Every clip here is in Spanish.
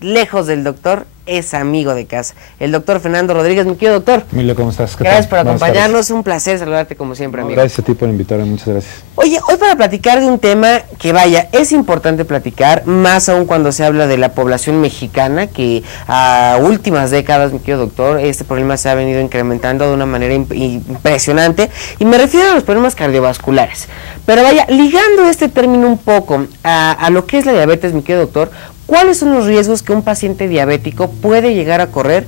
Lejos del doctor, es amigo de casa. El doctor Fernando Rodríguez, mi querido doctor. Emilio, ¿cómo estás? Gracias por acompañarnos, un placer saludarte como siempre, amigo. Gracias a ti por invitarme, muchas gracias. Oye, hoy para platicar de un tema que vaya, es importante platicar, más aún cuando se habla de la población mexicana, que a últimas décadas, mi querido doctor, este problema se ha venido incrementando de una manera impresionante, y me refiero a los problemas cardiovasculares. Pero vaya, ligando este término un poco a lo que es la diabetes, mi querido doctor, ¿cuáles son los riesgos que un paciente diabético puede llegar a correr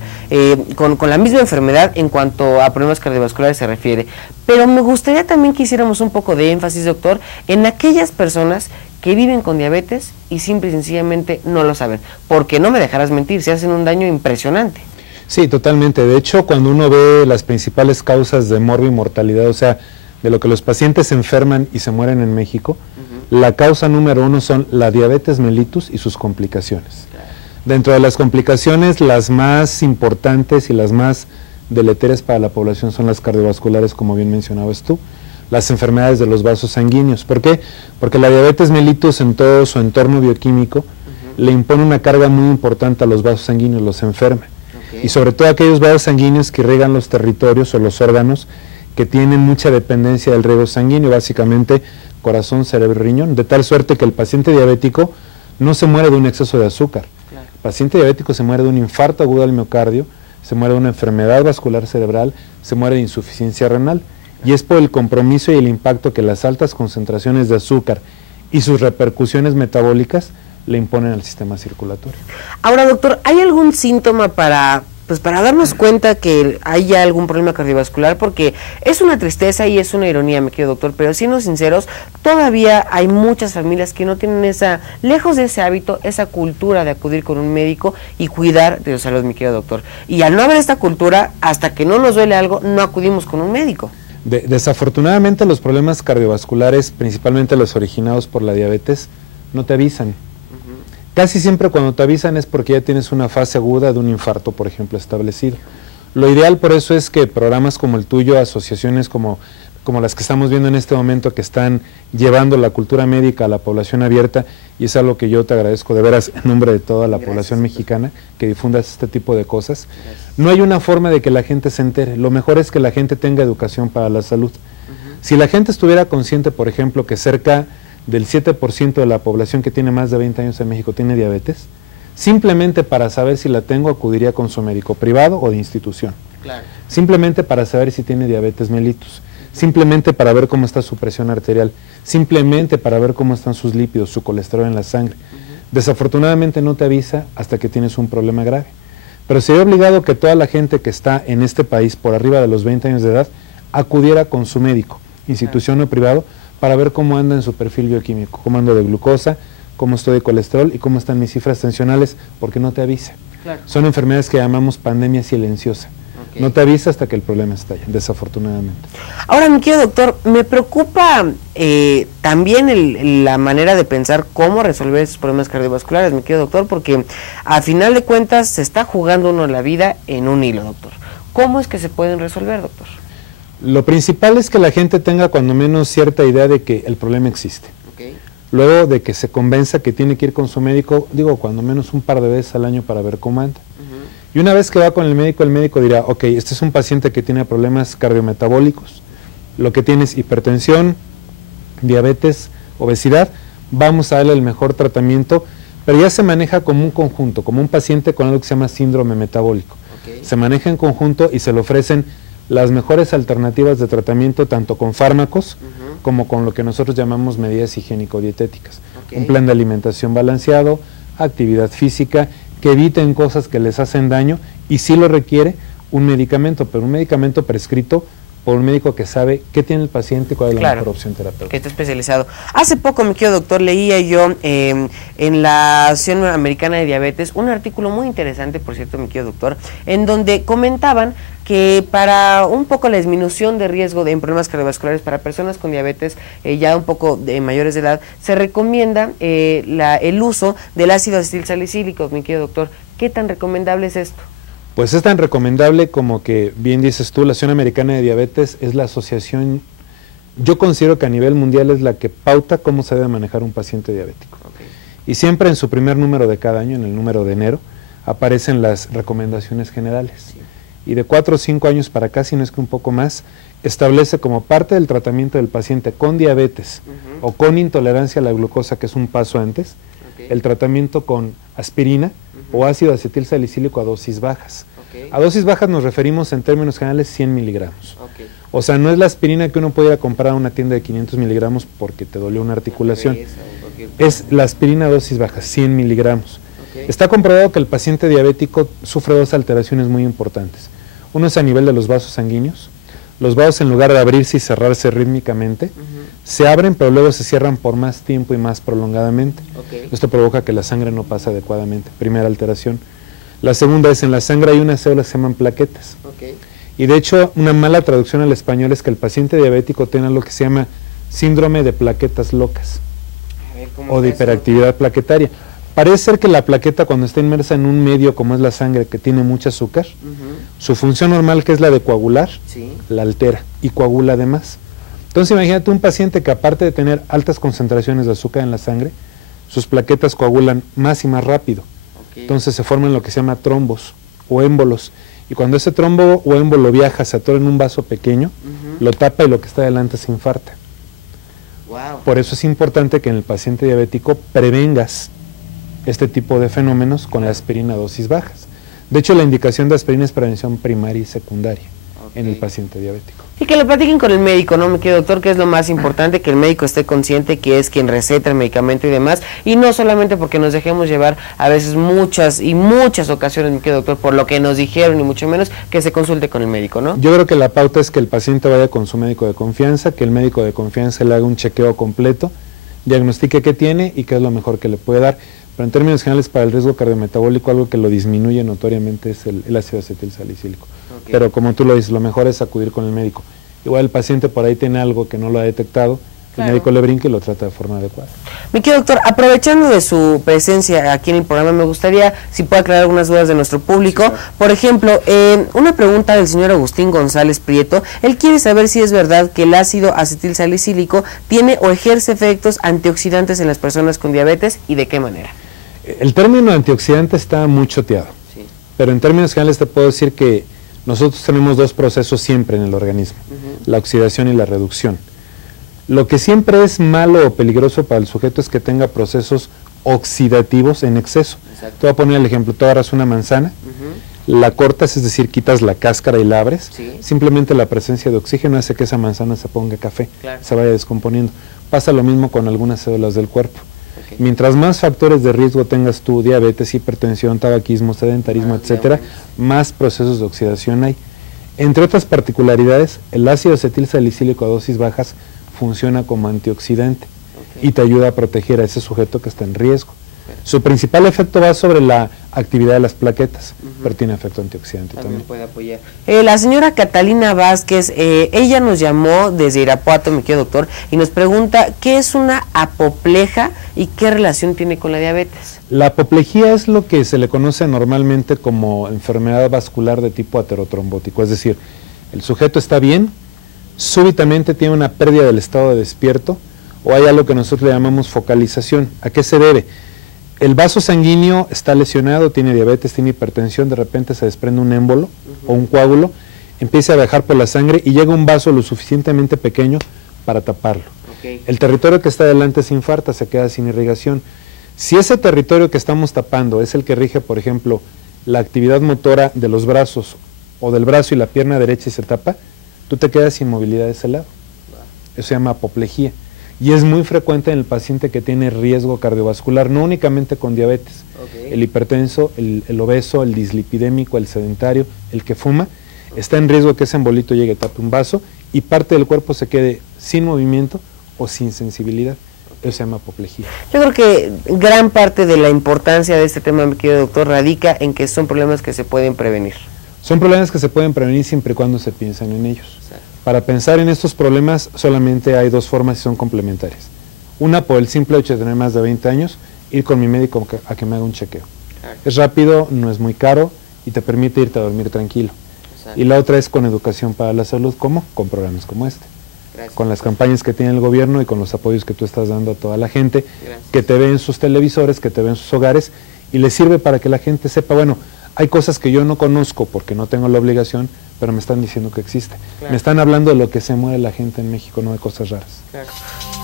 con la misma enfermedad en cuanto a problemas cardiovasculares se refiere? Pero me gustaría también que hiciéramos un poco de énfasis, doctor, en aquellas personas que viven con diabetes y simple y sencillamente no lo saben, porque no me dejarás mentir, se hacen un daño impresionante. Sí, totalmente. De hecho, cuando uno ve las principales causas de morbimortalidad, o sea, de lo que los pacientes se enferman y se mueren en México, la causa número 1 son la diabetes mellitus y sus complicaciones. Claro. Dentro de las complicaciones, las más importantes y las más deleterias para la población son las cardiovasculares, como bien mencionabas tú, las enfermedades de los vasos sanguíneos. ¿Por qué? Porque la diabetes mellitus en todo su entorno bioquímico le impone una carga muy importante a los vasos sanguíneos, los enferma. Y sobre todo aquellos vasos sanguíneos que irrigan los territorios o los órganos que tienen mucha dependencia del riego sanguíneo, básicamente corazón, cerebro y riñón, de tal suerte que el paciente diabético no se muere de un exceso de azúcar. Claro. El paciente diabético se muere de un infarto agudo al miocardio, se muere de una enfermedad vascular cerebral, se muere de insuficiencia renal. Claro. Y es por el compromiso y el impacto que las altas concentraciones de azúcar y sus repercusiones metabólicas le imponen al sistema circulatorio. Ahora, doctor, ¿hay algún síntoma para darnos cuenta que hay ya algún problema cardiovascular? Porque es una tristeza y es una ironía, mi querido doctor, pero siendo sinceros, todavía hay muchas familias que no tienen lejos de ese hábito, esa cultura de acudir con un médico y cuidar de su salud, mi querido doctor. Y al no haber esta cultura, hasta que no nos duele algo, no acudimos con un médico. Desafortunadamente los problemas cardiovasculares, principalmente los originados por la diabetes, no te avisan. Casi siempre cuando te avisan es porque ya tienes una fase aguda de un infarto, por ejemplo, establecido. Lo ideal por eso es que programas como el tuyo, asociaciones como las que estamos viendo en este momento, que están llevando la cultura médica a la población abierta, y es algo que yo te agradezco de veras en nombre de toda la población mexicana, que difundas este tipo de cosas. No hay una forma de que la gente se entere, lo mejor es que la gente tenga educación para la salud. Si la gente estuviera consciente, por ejemplo, que cerca del 7% de la población que tiene más de 20 años en México tiene diabetes, simplemente para saber si la tengo acudiría con su médico privado o de institución. Claro. Simplemente para saber si tiene diabetes mellitus, simplemente para ver cómo está su presión arterial, simplemente para ver cómo están sus lípidos, su colesterol en la sangre. Desafortunadamente no te avisa hasta que tienes un problema grave. Pero sería obligado que toda la gente que está en este país por arriba de los 20 años de edad acudiera con su médico, institución o privado, para ver cómo anda en su perfil bioquímico, cómo ando de glucosa, cómo estoy de colesterol y cómo están mis cifras tensionales, porque no te avisa. Claro. Son enfermedades que llamamos pandemia silenciosa. Okay. No te avisa hasta que el problema estalla, desafortunadamente. Ahora, mi querido doctor, me preocupa también la manera de pensar cómo resolver esos problemas cardiovasculares, mi querido doctor, porque a final de cuentas se está jugando uno la vida en un hilo, doctor. ¿Cómo es que se pueden resolver, doctor? Lo principal es que la gente tenga cuando menos cierta idea de que el problema existe. Okay. Luego de que se convenza que tiene que ir con su médico, digo, cuando menos un par de veces al año para ver cómo anda. Y una vez que va con el médico dirá, ok, este es un paciente que tiene problemas cardiometabólicos, lo que tiene es hipertensión, diabetes, obesidad, vamos a darle el mejor tratamiento, pero ya se maneja como un conjunto, como un paciente con algo que se llama síndrome metabólico. Okay. Se maneja en conjunto y se le ofrecen las mejores alternativas de tratamiento, tanto con fármacos como con lo que nosotros llamamos medidas higiénico-dietéticas. Okay. Un plan de alimentación balanceado, actividad física, que eviten cosas que les hacen daño, y si lo requiere, un medicamento, pero un medicamento prescrito por un médico que sabe qué tiene el paciente y cuál es la mejor opción terapéutica. Que está especializado. Hace poco, mi querido doctor, leía yo en la Asociación Americana de Diabetes un artículo muy interesante, por cierto, mi querido doctor, en donde comentaban que para un poco la disminución de riesgo en problemas cardiovasculares para personas con diabetes ya un poco de mayores de edad, se recomienda el uso del ácido acetilsalicílico, mi querido doctor. ¿Qué tan recomendable es esto? Pues es tan recomendable como que, bien dices tú, la Asociación Americana de Diabetes es la asociación, yo considero que a nivel mundial es la que pauta cómo se debe manejar un paciente diabético. Okay. Y siempre en su primer número de cada año, en el número de enero, aparecen las recomendaciones generales. Sí. Y de 4 o 5 años para acá, si no es que un poco más, establece como parte del tratamiento del paciente con diabetes o con intolerancia a la glucosa, que es un paso antes, el tratamiento con aspirina o ácido acetil salicílico a dosis bajas. A dosis bajas nos referimos en términos generales 100 miligramos. O sea, no es la aspirina que uno puede ir a comprar a una tienda de 500 miligramos porque te dolió una articulación. Es la aspirina a dosis bajas, 100 miligramos. Está comprobado que el paciente diabético sufre 2 alteraciones muy importantes. Uno es a nivel de los vasos sanguíneos. Los vasos, en lugar de abrirse y cerrarse rítmicamente, se abren pero luego se cierran por más tiempo y más prolongadamente. Esto provoca que la sangre no pasa adecuadamente. Primera alteración. La segunda es en la sangre hay unas células que se llaman plaquetas. Y de hecho, una mala traducción al español es que el paciente diabético tiene lo que se llama síndrome de plaquetas locas o de hiperactividad plaquetaria. Parece ser que la plaqueta, cuando está inmersa en un medio como es la sangre, que tiene mucho azúcar, su función normal, que es la de coagular, la altera y coagula además. Entonces imagínate un paciente que, aparte de tener altas concentraciones de azúcar en la sangre, sus plaquetas coagulan más y más rápido. Entonces se forman lo que se llama trombos o émbolos. Y cuando ese trombo o émbolo viaja, se atora en un vaso pequeño, lo tapa y lo que está adelante se infarta. Por eso es importante que en el paciente diabético prevengas este tipo de fenómenos con la aspirina a dosis bajas. De hecho, la indicación de aspirina es prevención primaria y secundaria en el paciente diabético. Y que lo platiquen con el médico, ¿no, mi querido doctor? Que es lo más importante, que el médico esté consciente que es quien receta el medicamento y demás, y no solamente porque nos dejemos llevar a veces muchas ocasiones, mi querido doctor, por lo que nos dijeron, y mucho menos que se consulte con el médico, ¿no? Yo creo que la pauta es que el paciente vaya con su médico de confianza, que el médico de confianza le haga un chequeo completo, diagnostique qué tiene y qué es lo mejor que le puede dar. Pero en términos generales, para el riesgo cardiometabólico, algo que lo disminuye notoriamente es el ácido acetil salicílico. Pero como tú lo dices, lo mejor es acudir con el médico. Igual el paciente por ahí tiene algo que no lo ha detectado, el médico le brinca y lo trata de forma adecuada. Mi querido doctor, aprovechando de su presencia aquí en el programa, me gustaría si puede aclarar algunas dudas de nuestro público. Por ejemplo, una pregunta del señor Agustín González Prieto. Él quiere saber si es verdad que el ácido acetil salicílico tiene o ejerce efectos antioxidantes en las personas con diabetes y de qué manera. El término antioxidante está muy choteado, pero en términos generales te puedo decir que nosotros tenemos 2 procesos siempre en el organismo, la oxidación y la reducción. Lo que siempre es malo o peligroso para el sujeto es que tenga procesos oxidativos en exceso. Te voy a poner el ejemplo: tú agarras una manzana, la cortas, es decir, quitas la cáscara y la abres, simplemente la presencia de oxígeno hace que esa manzana se ponga café, se vaya descomponiendo. Pasa lo mismo con algunas células del cuerpo. Mientras más factores de riesgo tengas tú, diabetes, hipertensión, tabaquismo, sedentarismo, etcétera, más procesos de oxidación hay. Entre otras particularidades, el ácido acetil salicílico a dosis bajas funciona como antioxidante y te ayuda a proteger a ese sujeto que está en riesgo. Su principal efecto va sobre la actividad de las plaquetas, pero tiene efecto antioxidante también. Puede apoyar. La señora Catalina Vázquez, ella nos llamó desde Irapuato, mi querido doctor, y nos pregunta qué es una apopleja y qué relación tiene con la diabetes. La apoplejía es lo que se le conoce normalmente como enfermedad vascular de tipo aterotrombótico, es decir, el sujeto está bien, súbitamente tiene una pérdida del estado de despierto, o hay algo que nosotros le llamamos focalización. ¿A qué se debe? El vaso sanguíneo está lesionado, tiene diabetes, tiene hipertensión, de repente se desprende un émbolo o un coágulo, empieza a viajar por la sangre y llega un vaso lo suficientemente pequeño para taparlo. El territorio que está adelante se infarta, se queda sin irrigación. Si ese territorio que estamos tapando es el que rige, por ejemplo, la actividad motora de los brazos o del brazo y la pierna derecha y se tapa, tú te quedas sin movilidad de ese lado. Eso se llama apoplejía. Y es muy frecuente en el paciente que tiene riesgo cardiovascular, no únicamente con diabetes. El hipertenso, el obeso, el dislipidémico, el sedentario, el que fuma, está en riesgo que ese embolito llegue, tape un vaso y parte del cuerpo se quede sin movimiento o sin sensibilidad. Eso se llama apoplejía. Yo creo que gran parte de la importancia de este tema, mi querido doctor, radica en que son problemas que se pueden prevenir. Son problemas que se pueden prevenir siempre y cuando se piensan en ellos. Para pensar en estos problemas solamente hay 2 formas y son complementarias. Una, por el simple hecho de tener más de 20 años, ir con mi médico a que me haga un chequeo. Es rápido, no es muy caro y te permite irte a dormir tranquilo. Y la otra es con educación para la salud, ¿cómo? Con programas como este. con las campañas que tiene el gobierno y con los apoyos que tú estás dando a toda la gente, Gracias. que te ve en sus televisores, que te ve en sus hogares, y les sirve para que la gente sepa, bueno, hay cosas que yo no conozco porque no tengo la obligación, pero me están diciendo que existe. Claro. Me están hablando de lo que se muere la gente en México, no de cosas raras. Claro.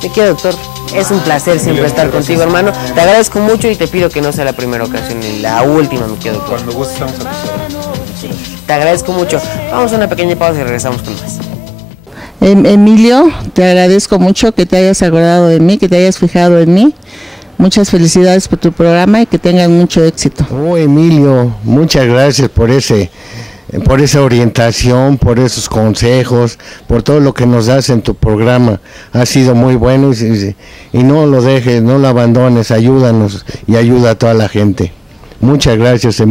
Me quedo, doctor. Es un placer siempre estar contigo, hermano. Te agradezco mucho y te pido que no sea la primera ocasión ni la última, me quedo, doctor. Cuando guste estamos a tus órdenes. Te agradezco mucho. Vamos a una pequeña pausa y regresamos con más. Emilio, te agradezco mucho que te hayas acordado de mí, que te hayas fijado en mí. Muchas felicidades por tu programa y que tengan mucho éxito. Oh, Emilio, muchas gracias por esa orientación, por esos consejos, por todo lo que nos das en tu programa. Ha sido muy bueno y no lo dejes, no lo abandones, ayúdanos y ayuda a toda la gente. Muchas gracias, Emilio.